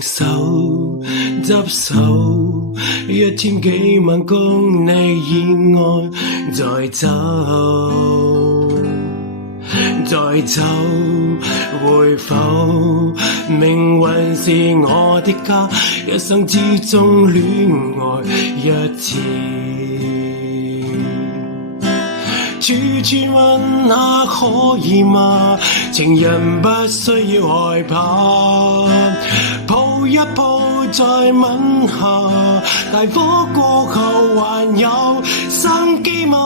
手執手，一千幾萬公里以外再走，再走會否命運是我的家，一生之中戀愛一次，處處問下可以嗎？情人不需要害怕，抱一抱再吻下，大火過後還有生機嗎？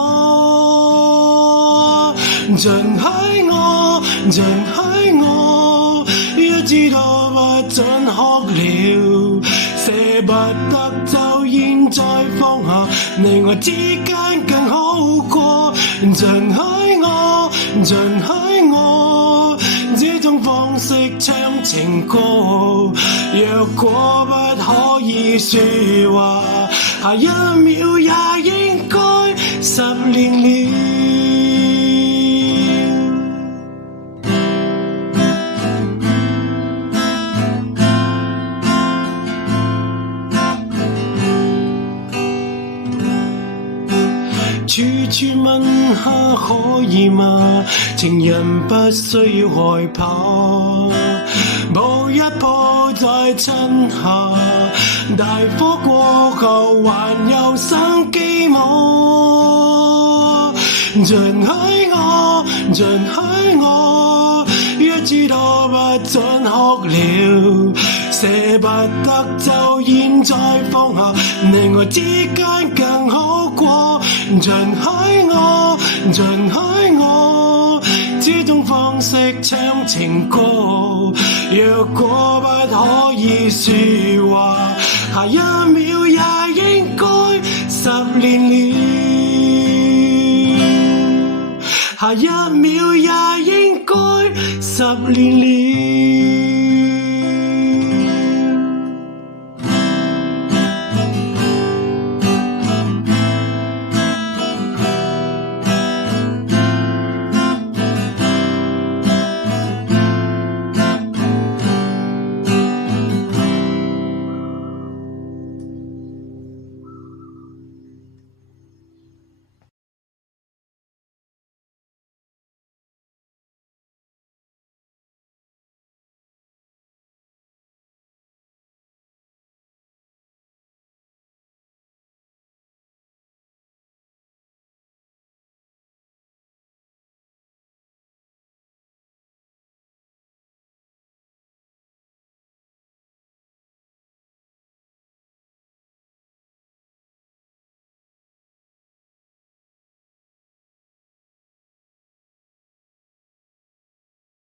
盡喺我，盡喺我，一知道不准哭了，捨不得就現在放下，你我之間更好過。盡喺我，盡喺我，這種方式唱情歌，若果不可以說話，下一秒也應該10年了。處處問下可以嗎？情人不需要害怕，抱一抱再親下，大火過後還有生機嗎？盡喺我，盡喺我，一知道不准哭了，捨不得就現在放下，你我之間更好過。盡喺我，盡喺我，這種方式唱情歌，若果不可以說話，下一秒也應該10年了，下一秒也應該10年了。